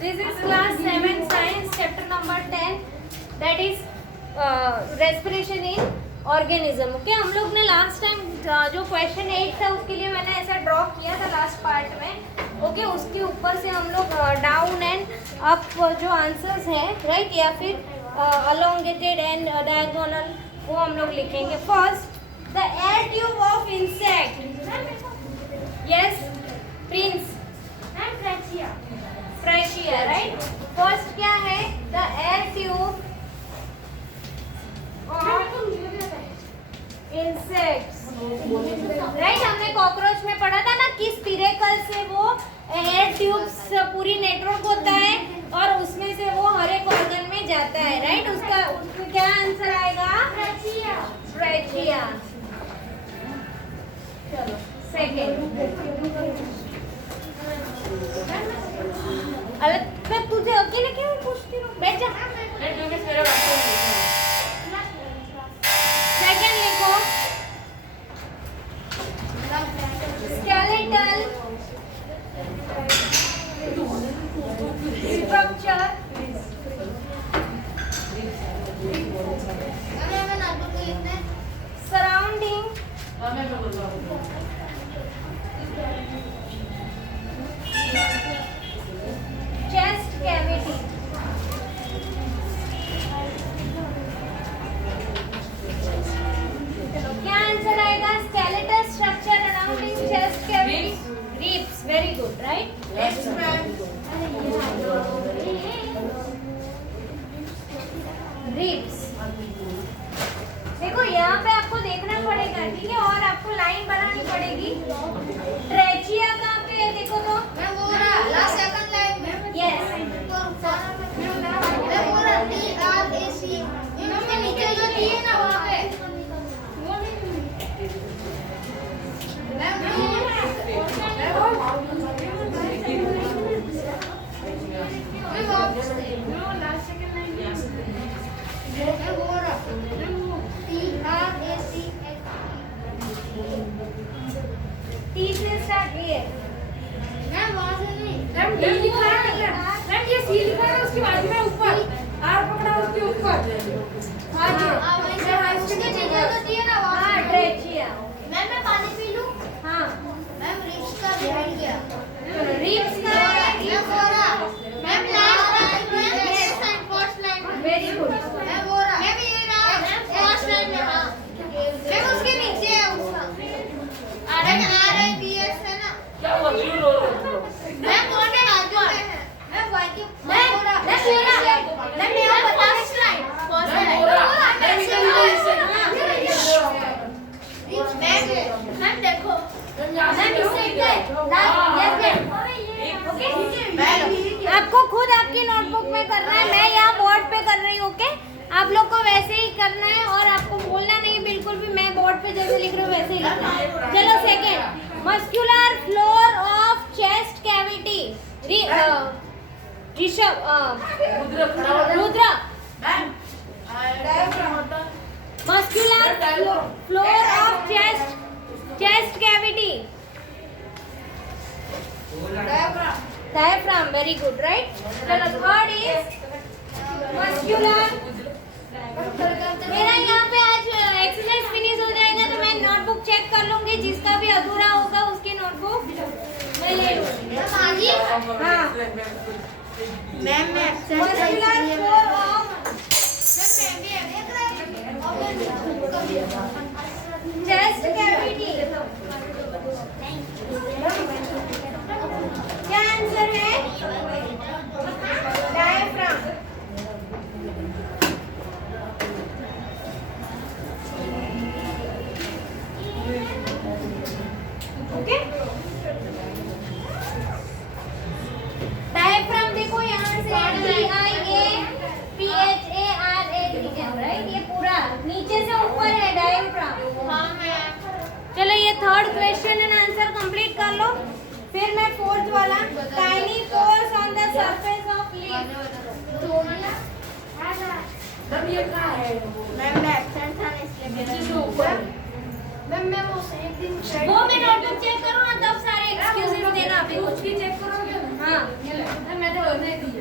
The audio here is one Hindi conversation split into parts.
This is class 7 science chapter number 10 that is respiration in organism. Okay हम लोग ने लास्ट टाइम जो क्वेश्चन 8 था उसके लिए मैंने ऐसा ड्रॉ किया था लास्ट पार्ट में. ओके उसके ऊपर से हम लोग डाउन एंड अप जो आंसर्स हैं राइट या फिर अलोंगेटेड एंड डायगोनल वो हम लोग लिखेंगे. First the air tube of insect. Yes Prince. Trachea, right? First क्या है? The air tube of insects. Right? हमने कॉकरोच में पढ़ा था ना कि स्पिरेकल से वो एयर ट्यूब्स पूरी नेटवर्क होता है और उसमें से वो हर एक ऑर्गन में जाता है. राइट? उसका क्या आंसर आएगा? Trachea. चलो सेकेंड. अलग मैं तुझे अकेले क्यों पूछती हूँ? बैठ जा. सेकंड लिखो. Skeletal structure. Surrounding chest cavity. चलो क्या आंसर आएगा? skeletal structure surrounding chest cavity. Ribs. Very good, right? Next one. Ribs. देखो यहाँ पे आपको देखना पड़ेगा ठीक है और आपको लाइन बनानी पड़ेगी. ट्रेचिया कहाँ पे है देखो तो. मैं बोल रहा लास्ट सेकंड लाइन में. यस मैं बोल रहा TRAC इनके नीचे जो टी है ना वहाँ पे. लास्ट सेकंड लाइन मैं बोल रहा टी से स्टार्ट ये. मैम वहाँ से नहीं. मैम डी लिखा है. मैम ये सी लिखा है उसके बाद में ऊपर आर पकड़ा उसके ऊपर. हाँ जी. उसके नीचे जो टी है ना वहाँ. हाँ ट्रेचिया. मैम मैं पानी पी लूँ. हाँ. मैम रिब्स का भी मिल गया. रिब्स का मैं बोल रहा. Ma'am last line first line. Very good. मैं बोल रहा. मैं भी ये ना फर्स्ट लाइन में. हाँ. मैम उसके नीचे है उसका. RIBS है ना. क्या हुआ क्यों रो रहे हो? मैं बोल रहा हूँ मैं वाई मैं बोल रहा मैं मेरा फर्स्ट लाइन मैम देखो आपको खुद आपकी नोटबुक में करना है. मैं यहाँ बोर्ड पे कर रही हूँ. ओके आप लोग को वैसे ही करना है और आपको बोलना नहीं बिल्कुल भी. मैं बोर्ड पे जैसे लिख रही हूँ वैसे ही लिखना है. चलो second. Muscular floor of chest cavity. Rishabh Rudra. Muscular floor of chest cavity. Diaphragm. Very good right. चलो थर्ड इज मस्कुलर. मेरा यहाँ पे आज एक्सरसाइज फिनिश हो जाएगा तो मैं नोटबुक चेक कर लूंगी. जिसका भी अधूरा होगा उसकी नोटबुक मैं ले लूंगी. हाँ मैम मैं muscular floor of chest cavity. क्या आंसर है? डायफ्राम. ओके डायफ्राम देखो यहाँ से DIAPHARAM राइट. ये पूरा नीचे से ऊपर है डायफ्राम. हाँ मैम. चलो ये third question and answer complete कर लो. फिर मैं फोर्थ वाला. Tiny pores on the surface of leaf. ये कहाँ है? मैम मैं एब्सेंट था ना इसलिए नीचे से ऊपर. मैम मैं वो एक दिन वो मैं नोटबुक चेक करूँ ना तब सारे एक्सक्यूजेस देना. अभी कुछ भी चेक करोगे. हाँ मैं तो नहीं दिया.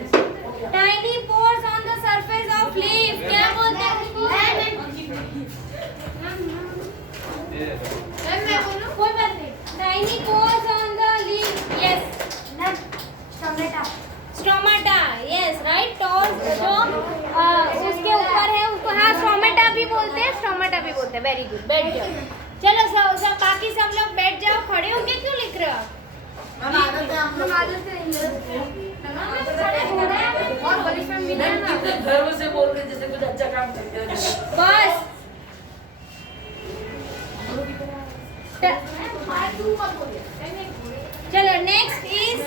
भी बोलते हैं, स्टोमाटा भी बोलते हैं। वेरी गुड, बैठ जाओ। चलो सब बाकी सब लोग बैठ जाओ। खड़े होके क्यों लिख रहे हो? मैम आदत है, हम लोग आदत है खड़े हो रहे हैं और पनिशमेंट भी नहीं ना। गर्व से बोल रहे जैसे कुछ अच्छा काम करते हो। बस चलो next is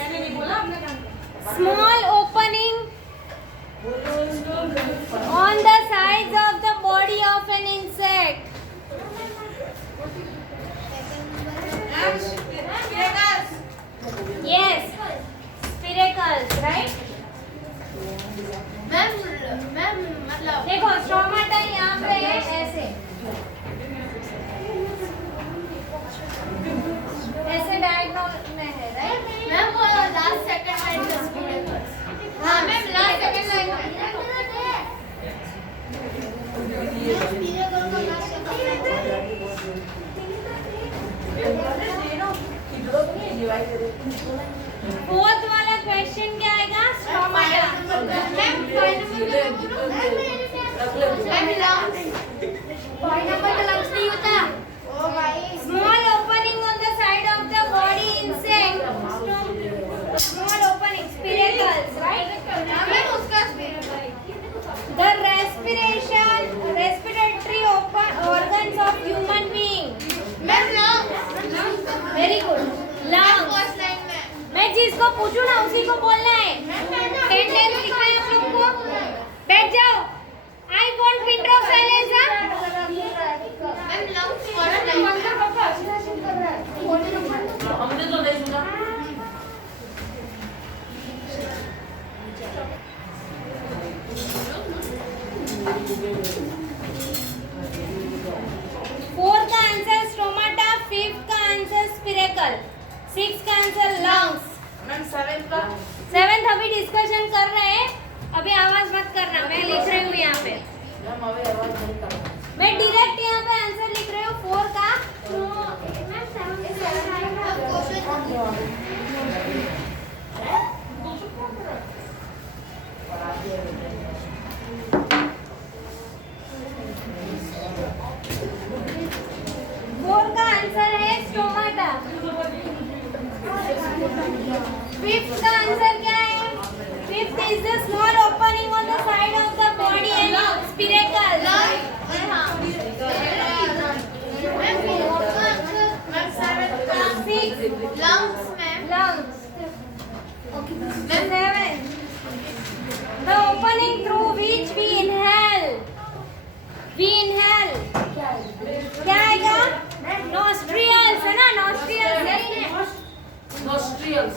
small opening on the sides of the body of an insect. Yes, spiracles, right? Ma'am मतलब देखो स्टोमाटा यहाँ पे है ऐसे ऐसे डायगोनल में है, राइट? मैम वो लास्ट सेकंड लाइन का स्पीकर। हाँ मैम लास्ट सेकंड लाइन का फोर्थ वाला क्वेश्चन क्या आएगा? स्टोमाटा। मैम पॉइंट नंबर का लंच नहीं होता। ओ भाई Small opening on the side of the body insect. Small opening, spiracles, right? Ma'am उसका The respiratory organs of human being. Ma'am lung Very good. Lungs. First line में मैं जिसको पूछूं ना उसी को बोलना है। टेंडेंस लिखना है हम लोग को। बैठ जाओ। I want pin drop silence, हाँ? मैम लंग फर्स्ट लाइन में हमने तो नहीं सुना। फोर्थ का आंसर स्टोमाटा, फिफ्थ का आंसर स्पिरेकल, सिक्स का आंसर लंग्स। मैम 7 का सेवेंथ अभी डिस्कशन कर रहे हैं, अभी आवाज मत करना, मैं लिख रही हूँ यहाँ पे। मैम अभी आवाज नहीं कर रहा। मैं डायरेक्ट यहाँ पे आंसर लिख रही हूँ 4 का। फोर का आंसर है स्टोमाटा। फिफ्थ का आंसर क्या है? Fifth is the small opening on the side of the body and spiracle. Lungs ma'am Lungs. Seven. The opening through which we inhale. We inhale. क्या आएगा? Nostrils है ना? Nostrils है। Nostrils.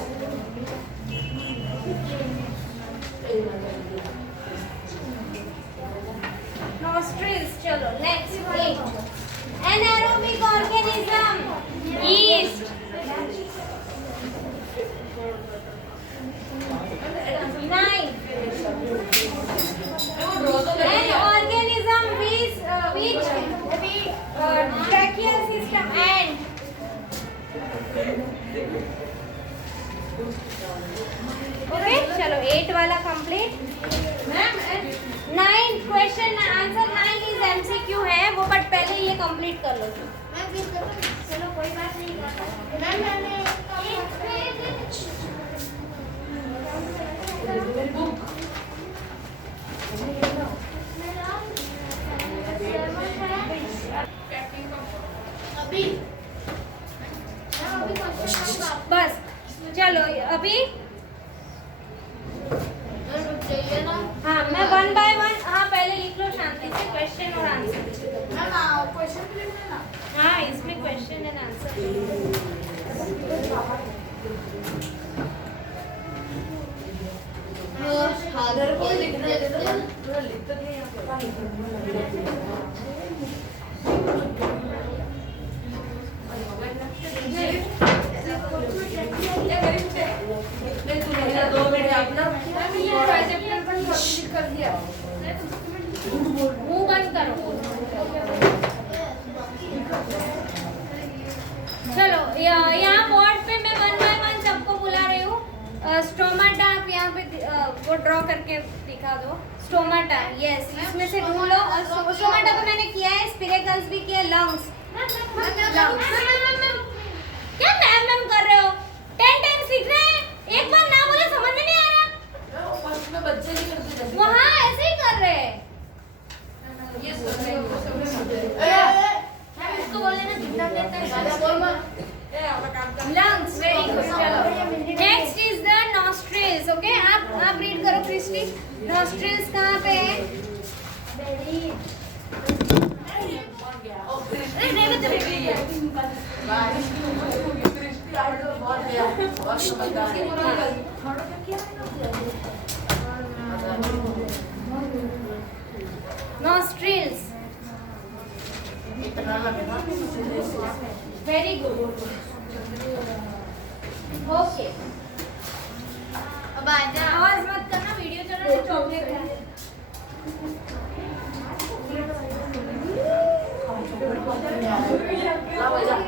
Nostrils. चलो next 8. Anaerobic organism. Yeast. 9. An organism which tracheal system and okay चलो 8 वाला complete. Ma'am 9 question answer 9 is MCQ है वो, बट पहले ये कंप्लीट कर लो। चलो कोई बात नहीं। मैम मैंने अभी बस चलो अभी चाहिए ना हाँ मैं 1 बाय 1 हाँ पहले लिख लो शांति से क्वेश्चन और आंसर। मैम क्वेश्चन भी लिखना है ना। हाँ इसमें क्वेश्चन एंड आंसर। हादर को लिखने देते हैं। पूरा लिख तो दिया यहाँ पे। मेरा 2 मिनट अपना मुंह बंद करो। चलो यहाँ बोर्ड पे मैं 1 बाय 1 सबको बुला रही हूँ। स्टोमाटा आप यहाँ यहाँ पे वो ड्रॉ करके दिखा दो। स्टोमाटा, यस, इसमें से ढूंढ लो। और स्टोमाटा तो मैंने किया है, स्पिरेकल्स भी किया, लंग्स। क्या मैम कर रहे हो? 10 टाइम्स लिख रहे हैं, एक बार ना बोले समझ में नहीं आ रहा। फर्स्ट में बच्चे नहीं करते थे। वहाँ ऐसे ही कर रहे हैं। ये सोच रहे हो इसको बोलने ना कितना देता है ज्यादा बोल मत। Lungs, very good. चलो next is the nostrils. Okay, आप रीड करो क्रिस्टी। नॉस्ट्रिल्स कहाँ पे है? Nostrils, very good. ओके, अब आजा आवाज मत करना, वीडियो चल रहा है, चॉकलेट है। अब अच्छा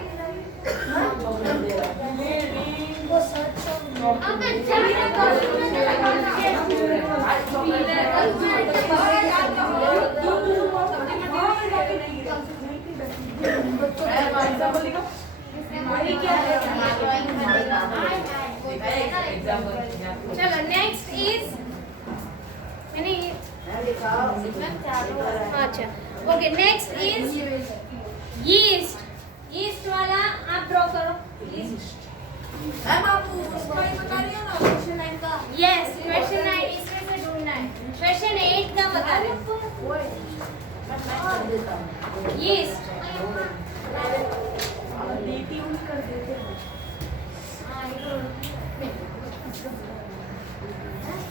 चलो नेक्स्ट इज, मैंने अच्छा okay, next is yeast. Yeast वाला आप ड्रॉ करो। मैम आप उसका ही बता रही हो ना क्वेश्चन 9 का। यस, क्वेश्चन 9 इसमें से ढूंढना है। क्वेश्चन 8 का बता रहे yeast.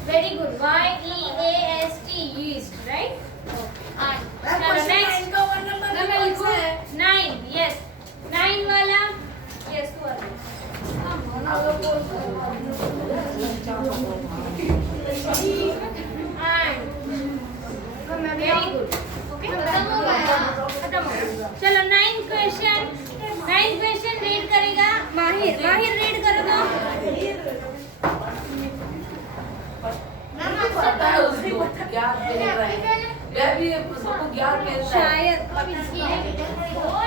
Very good, YEAST, yeast, right? चलो नेक्स्ट, मैं लिखूं 9, यस, 9 वाला, यस वेरी गुड। ओके, खत्म हो गया। चलो 9 क्वेश्चन रीड करेगा माहिर। माहिर रीड करो तो। पता है उसको ज्ञान दे रहा है। मैं भी उसको ज्ञान देता है। शायद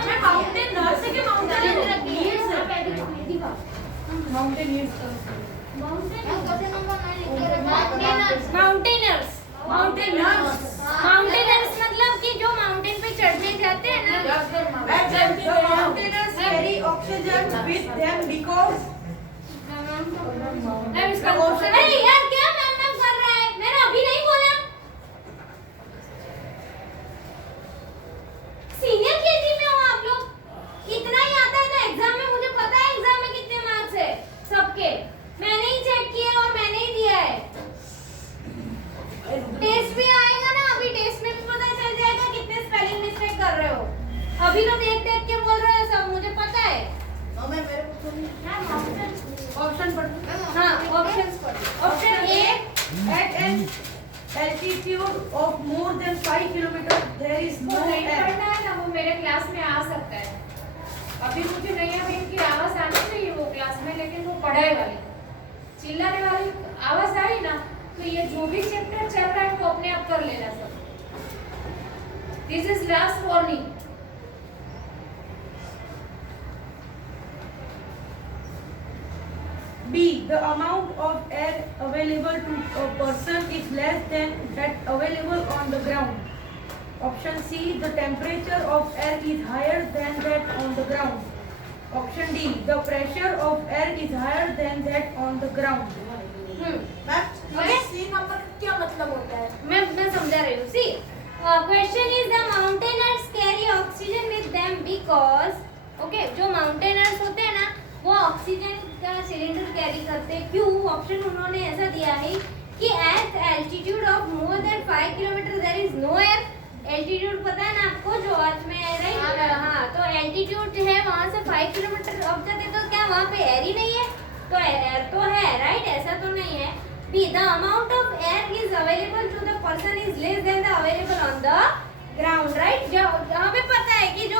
मैं माउंटेन नर्स है कि माउंटेनर्स। माउंटेनर्स मतलब कि जो माउंटेन पे चढ़ने जाते हैं ना। मैम इसका अरे यार क्या मैम कर रहा है? मैंने अभी नहीं बोला। सीनियर केजी में हो आप लोग, इतना ही आता है तो एग्जाम में मुझे पता है एग्जाम में कितने मार्क्स है सबके। मैंने ही चेक किया और मैंने ही दिया है। टेस्ट भी आएगा ना, अभी टेस्ट में भी पता चल जाएगा कितने स्पेलिंग मिस्टेक कर रहे हो। अभी तो देख देख के बोल रहे हो सब, मुझे पता है। ऑप्शन पढ़। हाँ, ऑप्शंस पढ़ो। Option A, At an altitude of more than 5 kilometers, there is no नहीं air. पढ़ना है ना, वो मेरे क्लास में आ सकता है। अभी मुझे नहीं है कि आवाज आनी चाहिए वो क्लास में, लेकिन वो पढ़ाई वाली चिल्लाने वाली आवाज आई ना, तो ये जो भी चैप्टर चल रहा है वो अपने आप कर लेना सब। This is last warning. B. The amount of air available to a person is less than that available on the ground. Option C. The temperature of air is higher than that on the ground. Option D. The pressure of air is higher than that on the ground. C number क्या मतलब होता है? मैं समझा रही हूँ। C question is the mountaineers carry oxygen with them because okay, जो माउंटेनर्स होते हैं ना वो ऑक्सीजन का सिलेंडर कैरी करते हैं। क्यों? ऑप्शन उन्होंने ऐसा दिया है कि at altitude of more than 5 kilometre there is no air. Altitude पता है ना आपको, जो अर्थ में है, राइट? हाँ, तो एल्टीट्यूड जो है वहाँ से 5 किलोमीटर अप जाते तो क्या वहाँ पे एयर ही नहीं है? तो एयर तो है, राइट? ऐसा तो नहीं है। B, the amount of air is available to the person is less than the available on the ground, right? यहाँ पे पता है कि जो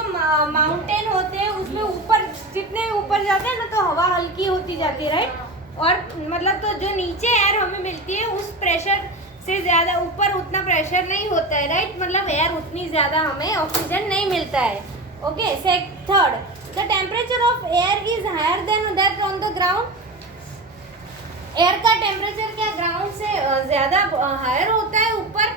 माउंटेन होते हैं उसमें ऊपर जितने ऊपर जाते हैं ना तो हवा हल्की होती जाती है, राइट? और मतलब तो जो नीचे एयर हमें मिलती है उस प्रेशर से ज़्यादा ऊपर उतना प्रेशर नहीं होता है, राइट। मतलब एयर उतनी ज़्यादा हमें ऑक्सीजन नहीं मिलता है। Okay, third, the temperature of air is higher than that on the ground. Air का टेम्परेचर क्या ग्राउंड से ज़्यादा हायर होता है ऊपर?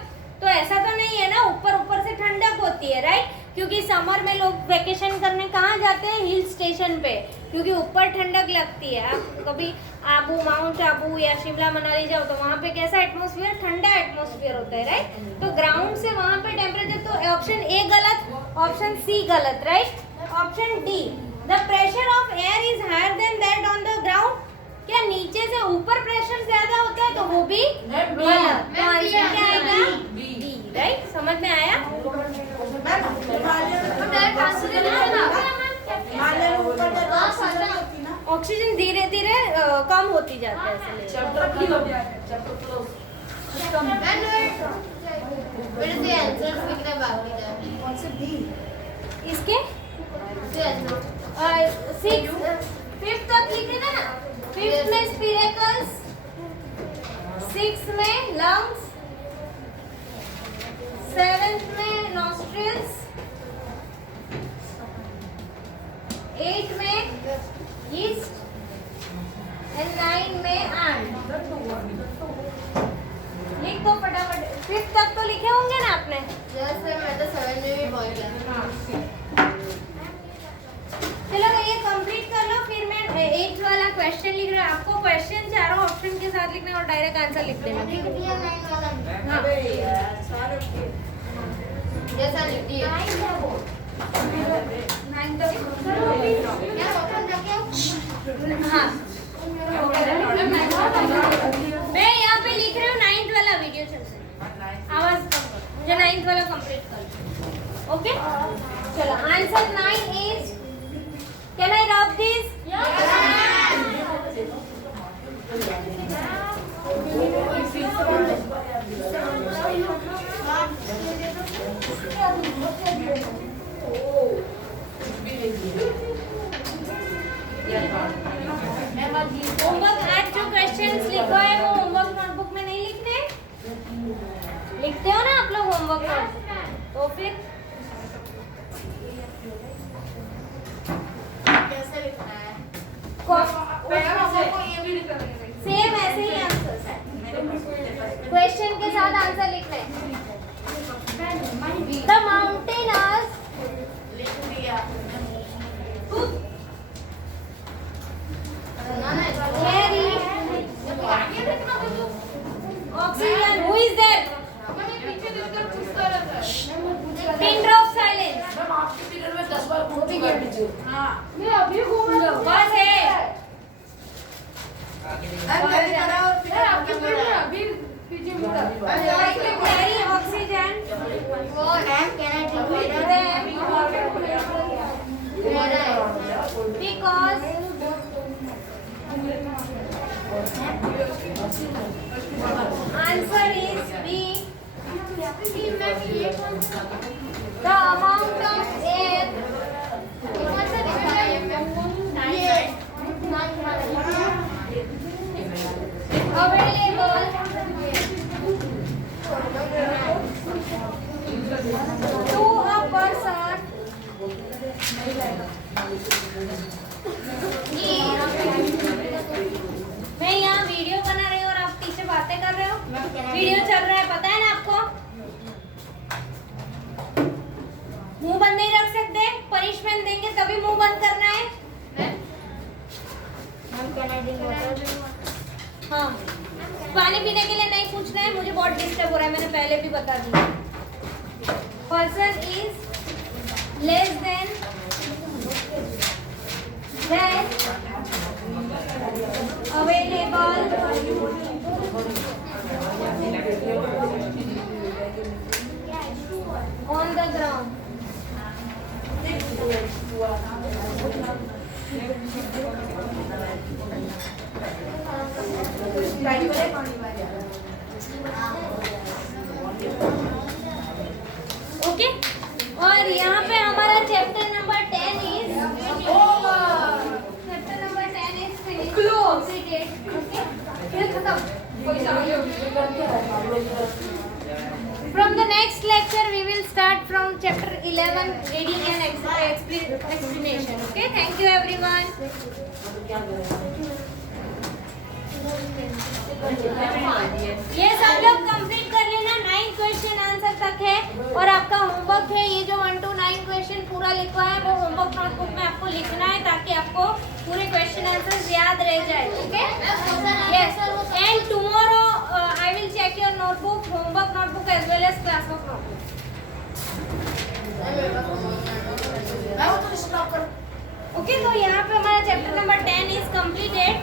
तो ऐसा तो नहीं है ना, ऊपर से ठंडक होती है, राइट। क्योंकि समर में लोग वेकेशन करने कहाँ जाते हैं? हिल स्टेशन पे, क्योंकि ऊपर ठंडक लगती है। आप कभी आबू, माउंट आबू या शिमला मनाली जाओ तो वहाँ पे कैसा एटमॉस्फेयर? ठंडा एटमॉस्फेयर होता है, राइट। तो ग्राउंड से वहाँ पे टेम्परेचर, तो ऑप्शन ए गलत, ऑप्शन सी गलत, right. Option D, the pressure of air is higher than that on the ground. क्या नीचे से ऊपर प्रेशर ज्यादा होता है? तो वो भी गलत। तो आंसर क्या आएगा? B, right. समझ में आया? ऑक्सीजन धीरे धीरे कम होती जाती है, इसलिए। Chapter close. इसके 5th तक लिखे थे ना। 5th में स्पिरेकल्स, 6th में लंग्स, 7th में नॉस्ट्रिल्स, 8th में ईस्ट एंड 9 में आर्म। लिख दो फटाफट। 5th तक तो लिखे होंगे ना आपने? मैं तो 7 में भी पहुंच गया। चलो ये कंप्लीट कर लो, फिर मैं 8th वाला क्वेश्चन लिख रहा हूँ। आपको क्वेश्चन चारों ऑप्शन के साथ लिखना और डायरेक्ट आंसर लिख देना, ठीक है? हाँ, जैसा लिख दिया। 9 तक। हाँ, मैं यहाँ पे लिख रही हूँ 9th वाला वीडियो चल रहा है। आवाज कम करो, मुझे 9th वाला कंप्लीट कर। ओके, चलो answer 9 is, can I rub this? Homework आज जो क्वेश्चंस लिखा है वो होमवर्क नोटबुक में नहीं लिखने? लिखते हो ना आप लोग होमवर्क में? तो फिर कैसे लिखना है? सेम ऐसे ही आंसर, क्वेश्चन के साथ आंसर लिखना है। द माउंटेनर्स लिख दिया। carry oxygen. Who is there? Pin drop silence. Ma'am आपके पीरियड में 10 बार घूम चुका है टीचर। मैं अभी घूम रहा हूँ। बस है। Carry oxygen. Because answer is B. The amount of air available to a person मैं यहाँ वीडियो बना रही हूँ और आप पीछे बातें कर रहे हो। वीडियो चल रहा है, पता है ना आपको? मुंह बंद नहीं रख सकते, पनिशमेंट देंगे तभी मुंह बंद करना है। हाँ, पानी पीने के लिए नहीं पूछना है, मुझे बहुत डिस्टर्ब हो रहा है, मैंने पहले भी बता दिया। Person is less then available on the ground. Okay, और यहाँ पे हमारा chapter number 10 is completed. From the next lecture, we will start from chapter 11, reading and explanation. Okay, thank you everyone. ये सब लोग कंप्लीट कर लेना, 9 क्वेश्चन आंसर तक है और आपका होमवर्क है ये जो 1 to 9 क्वेश्चन पूरा लिखा है वो होमवर्क नोटबुक में आपको लिखना है ताकि आपको पूरे क्वेश्चन आंसर्स याद रह जाए. Okay, yes, and tomorrow I will check your notebook, homework notebook as well as class work notebook. Okay, तो यहाँ पे हमारा chapter number 10 is completed.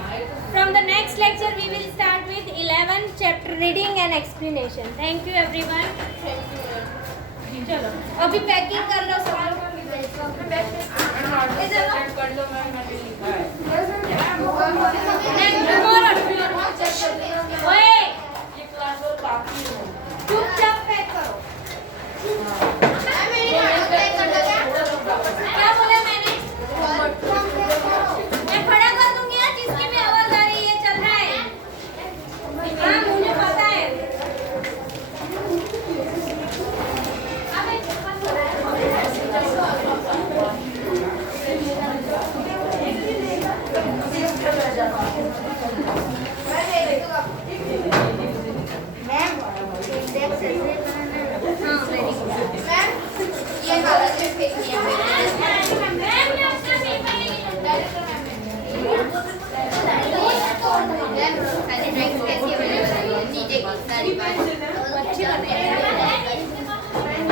From the next lecture we will start with 11 chapter reading and explanation. Thank you everyone. चलो अभी पैकिंग कर लो सब लोग. चुपचाप पैक करो. क्या बोला मैंने? मैं खड़ा कर दूंगी यार, जिसकी भी आवाज आ रही है चल रहा है. हाँ मुझे पता है.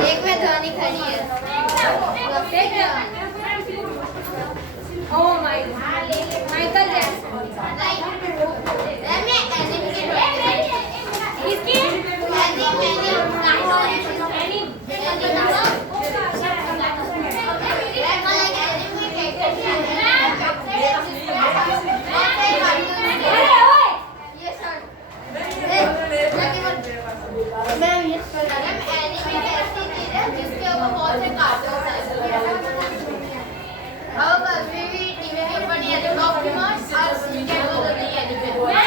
एक में धोनी खड़ी है. Oh my God, Michael Jackson. किसकी?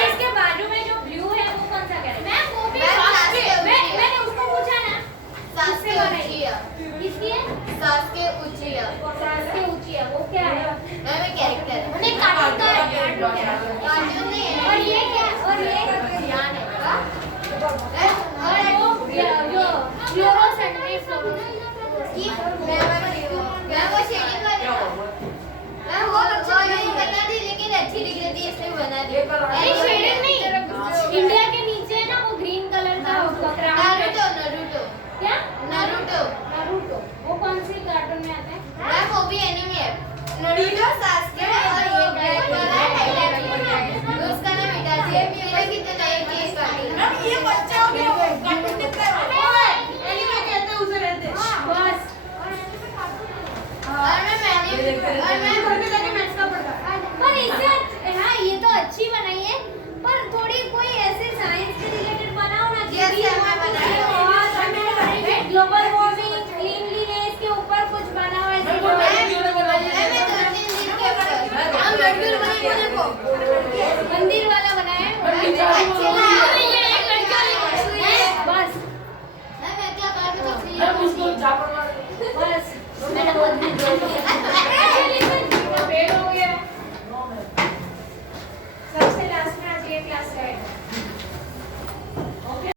इसके बाजू में जो ब्लू है वो कौन सा कैरेक्टर? मैम वो भी मैंने उसको पूछा ना. किसके उचिया? किसकी है? सासके उचिया. सासके उचिया वो क्या है? मैम एक कैरेक्टर है. नहीं कार्टून का है. कार्टून नहीं है. और ये क्या? और ये ध्यान है. और वो जो फ्लोरोसेंट है की मैं वो शेडिंग कर रहा हूं. मैं वो नहीं बता दी लेकिन अच्छी दिख रही थी इसलिए बना दी. अरे शेडेड नहीं, इंडिया के नीचे है ना वो ग्रीन कलर का बैकग्राउंड. नारुतो. नारुतो क्या? नारुतो. नारुतो वो कौन सी कार्टून में आता है? मैम वो भी एनीमे है. नारुतो सास्के और ये ब्लैक वाला है उसका नाम इटाची है. ये कितना नए केस वाली. मैम ये बच्चा हो गया वो कार्टून दिख रहा है. एनीमे कहते हैं उसे रहते हैं बस. और मैं घर पे जाके मैथ्स का पढ़ा. पर इससे हाँ ये तो अच्छी बनाई है पर थोड़ी कोई ऐसे साइंस से रिलेटेड बनाओ ना. ग्लोबल वार्मिंग, क्लीनलीनेस के ऊपर कुछ बनाओ ऐसे. मंदिर वाला बनाया है बस. बस मैंने बहुत फेल हो गया. सबसे लास्ट में आज ये क्लास रहेगा.